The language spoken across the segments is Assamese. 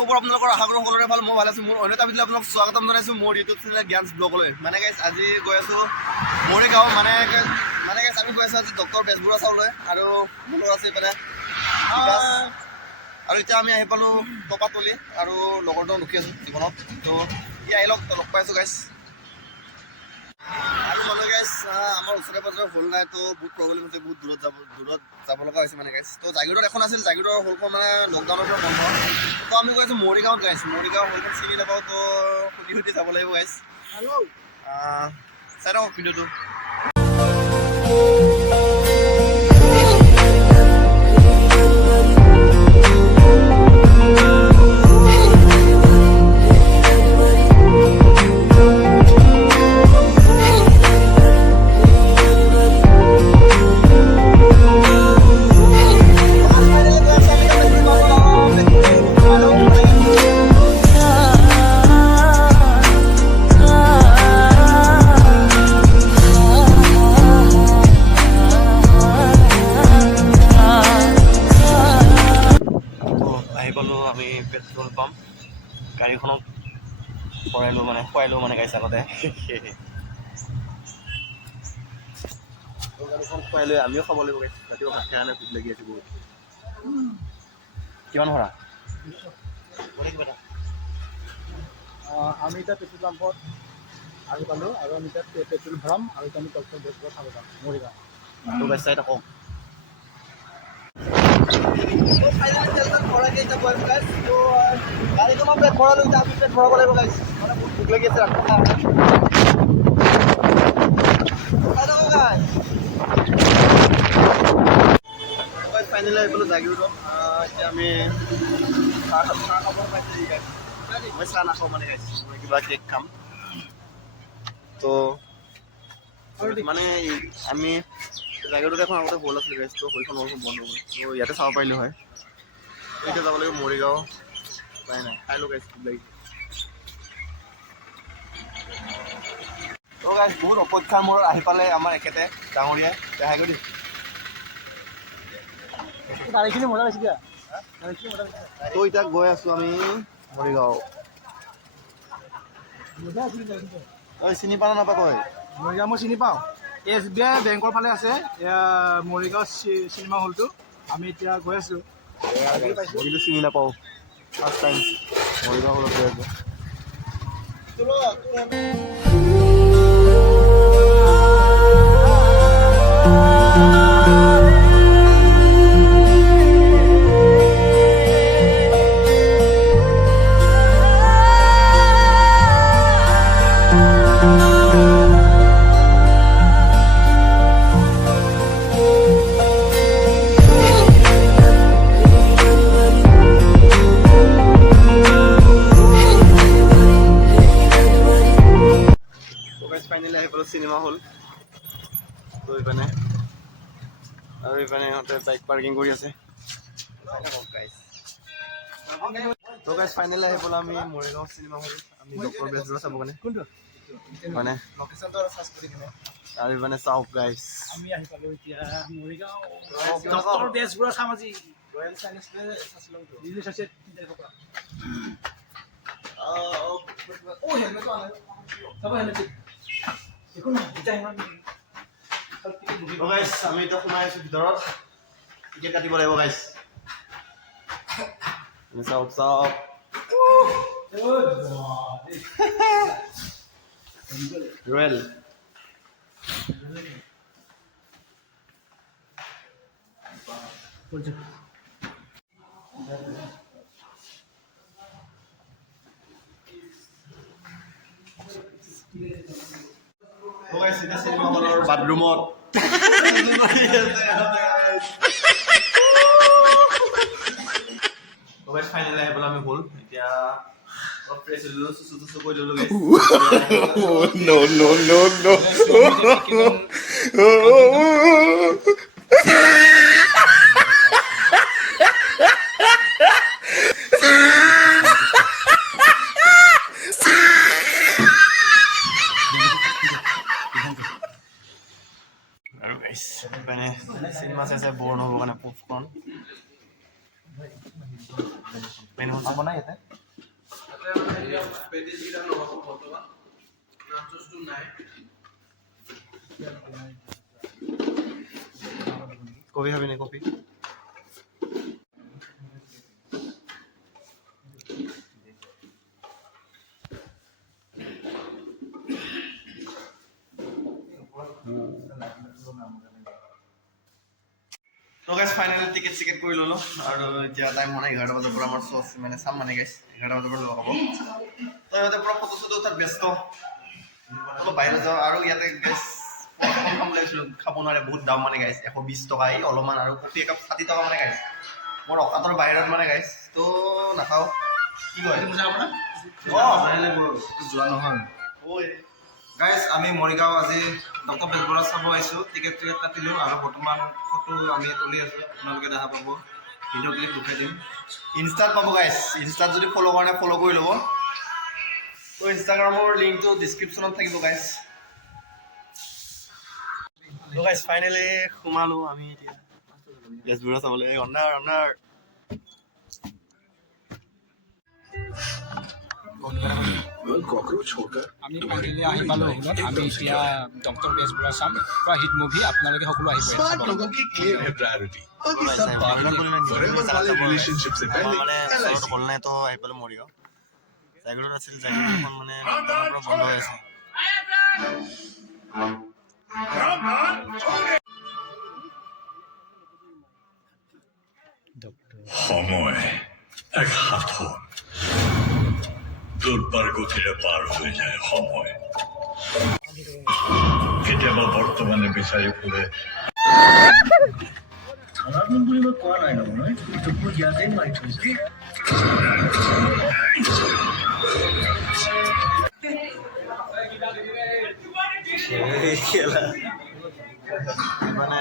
খবৰ আপোনালোকৰ আশা কৰোঁ সকলোৰে ভাল। মই ভাল আছোঁ। মোৰ অন্য এটা ভিডিঅ' আপোনালোক স্বাগতম জনাইছোঁ মোৰ ইউটিউব চেনেল জ্ঞানছ ব্লগলৈ। মানে গাইছ আজি গৈ আছোঁ মৰিগাঁও। মানে গাইছ আমি গৈ আছোঁ আজি ডক্টৰ বেজবৰুৱা চাবলৈ আৰু মোৰ আছে এইফালে আৰু এতিয়া আমি আহি পালোঁ টপাতলি আৰু লগৰটো ৰখি আছোঁ জীৱনত। তো ই আহি লওক, লগ পাই আছোঁ গাইছ। আৰু মানে গাইছ আমাৰ ওচৰে পাজৰে হ'ল নাই, তো বহুত প্ৰব্লেম হৈছে, বহুত দূৰত যাব লগা হৈছে মানে গাইছ। তো জাগিৰোডত এখন আছিল, জাগিৰোডৰ হ'লখন মানে লকডাউনৰ পৰা বন্ধ। তো আমি গৈ আছোঁ মৰিগাঁৱত গাইছ। মৰিগাঁও হ'লখন চিনি নাপাওঁ, তো সুধি যাব লাগিব গাইছ। চাই থাকক ভিডিঅ'টো। আহি পালোঁ আমি পেট্ৰল পাম্প। গাড়ীখনক খুৱাই লওঁ মানে গাইছ আগতে। গাড়ীখন খুৱাই লৈ আমিও খাব লাগিব গাইছ। ৰাতিপুৱা ভাত খাই আনে, ভোক লাগি আছে বহুত। কিমান ভৰা? আমি এতিয়া পেট্ৰল পাম্পত আহি পালোঁ আৰু আমি এতিয়া পেট্ৰল ভৰাম আৰু এতিয়া আমি ডক্টৰ বেজবৰুৱা চাব যাম মৰিগাঁও। তো গাইছ চাই থাকক। গাড়ীখনৰ পেট ভৰালোঁ, এতিয়া আমি পেট ভৰাব লাগিব গাইছ। মানে বহুত ভোক লাগি আছে ৰাতিপুৱা। ফাইনেলি আহি পালোঁ জাগিৰোডত। এতিয়া আমি চাহ খাব পাইছোঁ গাইছ। মই চাহ নাখাওঁ মানে গাইছ, মই কিবা কেক খাম। তো মানে আমি জাগিৰোডত এখন আগতে হল আছিলে গাইছ। তো হলখন বন্ধ হ'ল, তো ইয়াতে চাব পাৰিলোঁ হয়। এতিয়া যাব লাগিব মৰিগাঁও। নাই খাই লওঁ গাইছ, ভোক লাগিছে। তো গাইছ বহুত অপেক্ষাৰ মূৰত আহি পালে আমাৰ এখেতে ডাঙৰীয়াই দেখাই কৰি দিছে। গাড়ীখিনি মজা পাইছে দিয়া। তো এতিয়া গৈ আছোঁ আমি মৰিগাঁও। মজা আছিল গাড়ীখন। তই চিনি পাওঁ নাপাওঁ তই? মৰিগাঁও মই চিনি পাওঁ। SBI বেংকৰ ফালে আছে এয়া মৰিগাঁও চিনেমা হলটো। আমি এতিয়া গৈ আছোঁ। মই কিন্তু চিনি নাপাওঁ, ফাৰ্ষ্ট টাইম মৰিগাঁও হলত গৈ আছোঁ। ফাইনেলি আহি পালোঁ চিনেমা হল। তো এইপিনে আৰু এইপিনে ইহঁতে বাইক পাৰ্কিং কৰি আছে। তো গাইছ ফাইনেলি আহি পালোঁ আমি মৰিগাঁও চিনেমা হল। আমি ডক্টৰ বেজবৰুৱা চাব কাৰণে কোনটো মানে আৰু মানে চাওক গাইছ। আমি আহি পালোঁ এতিয়া মৰিগাঁও ডক্টৰ বেজবৰুৱা চাম আজি। ৰিলিজ হৈছে 3 তাৰিখৰ পৰা। আমি এতিয়া সোমাই আছোঁ ভিতৰত, টিকেট কাটিব লাগিব গাইছ। চাওক ৰয়েল চিনেমা হলৰ বাথৰুমত ফাইনেলি আহি পেলাই আমি হ'ল এতিয়া আৰু গাইছ মানে চিনেমা চাই বৰ নহ'ব কাৰণে পপকৰ্ণ পেন চাব নাই ইয়াতে কফি খাবি নে কফি? তো গাইজ ফাইনেলি টিকেট চিকেট কৰি ল'লো আৰু এতিয়া টাইম মানে 11টা বজাৰ পৰা আমাৰ শ্ব'চ মানে চাম মানে গাইজ 11টা বজাৰ পৰা লগাব। তো ইয়াতে পৰা ফটো চটো উঠাত ব্যস্ত, অলপ বাহিৰত যাওঁ আৰু ইয়াতে গাইজ কম খাম লাগিছিলোঁ, খাব নোৱাৰে, বহুত দাম মানে গাইজ, 120 টকা এই অলপমান, আৰু কফি একাপ 60 টকা মানে গাইজ, মোৰ অকাতৰ বাহিৰত মানে গাইজ, তো নাখাওঁ। কি কয় যোৱা নহয় ঐ গাইজ, আমি মৰিগাঁও আজি ডক্টৰ বেজবৰুৱা চাব আহিছোঁ। টিকেট কাটিলোঁ আৰু বৰ্তমান ফটো আমি তুলি আছোঁ, আপোনালোকে দেখা পাব। ভিডিঅ' ক্লিপ উঠাই দিম, ইনষ্টাত পাব গাইজ, ইনষ্টাত যদি ফ'ল' কৰা নাই ফ'ল' কৰি ল'ব। তো ইনষ্টাগ্ৰামৰ লিংকটো ডিছক্ৰিপশ্যনত থাকিব গাইজ। তো গাইজ ফাইনেলি সোমালোঁ আমি এতিয়া বেজবৰুৱা চাবলৈ। অনাৰ আমি ফাইনেলি আহি পালোঁ হলত। আমি এতিয়া ডক্টৰ বেজবৰুৱা চাম, পুৰা হিট মুভি। আপোনালোকে সকলো আহিব চাব। लोगों की क्लियर है प्रायोरिटी और ये सब वाले रिलेशनशिप से पहले মানে ওচৰত হ'ল নাই তো আহি পালোঁ মৰিগাঁও। জাগিৰোড আছিল, জাগিৰোডখন মানে পৰা বন্ধ হৈ আছে। সময় এক হাতখন দুৰ্বাৰ গতিৰে পাৰ হৈ যায় সময়। কেতিয়াবা বৰ্তমানে বিচাৰি ফুৰে থানাখন বুলিব কোৱা নাই নহয়, মোৰ ইয়াতে মাৰি থৈছে। মানে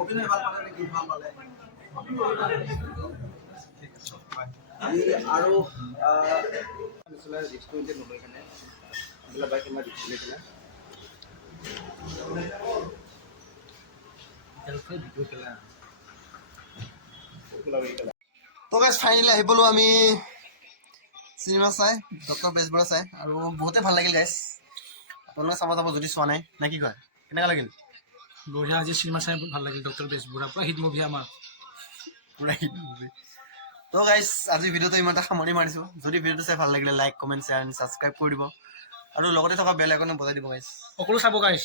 অভিনয় ভাল পালে নেকি? ভাল পালে আৰু ৰিক্সটো এতিয়া নলয় কেনে এইবিলাক বাইক আমাৰ ৰিক্স লৈ পেলাই তো গাইজ ফাইনেলি আহি পালোঁ আমি চিনেমা চাই, ডক্টৰ বেজবৰুৱা চাই, আৰু বহুতে ভাল লাগিল গাইজ। আপোনালোকে চাব যাব যদি চোৱা নাই, নে কি কয়? কেনেকুৱা লাগিল? বঢ়িয়া, আজি চিনেমা চাই বহুত ভাল লাগিল। ডক্টৰ বেজবৰুৱা পুৰা হিট মুভি আমাৰ। পুৰা হিট মুভি। তো গাইজ আজি ভিডিঅ'টো ইমানটা সামৰি মাৰিছোঁ। যদি ভিডিঅ'টো চাই ভাল লাগিলে like, comment, share and subscribe কৰি দিব, আৰু লগতে থকা বেল আইকনো বজাই দিব গাইজ। সকলো চাব গাইজ,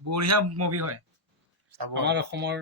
বঢ়িয়া মুভি হয়। চাব আমাৰ অসমৰ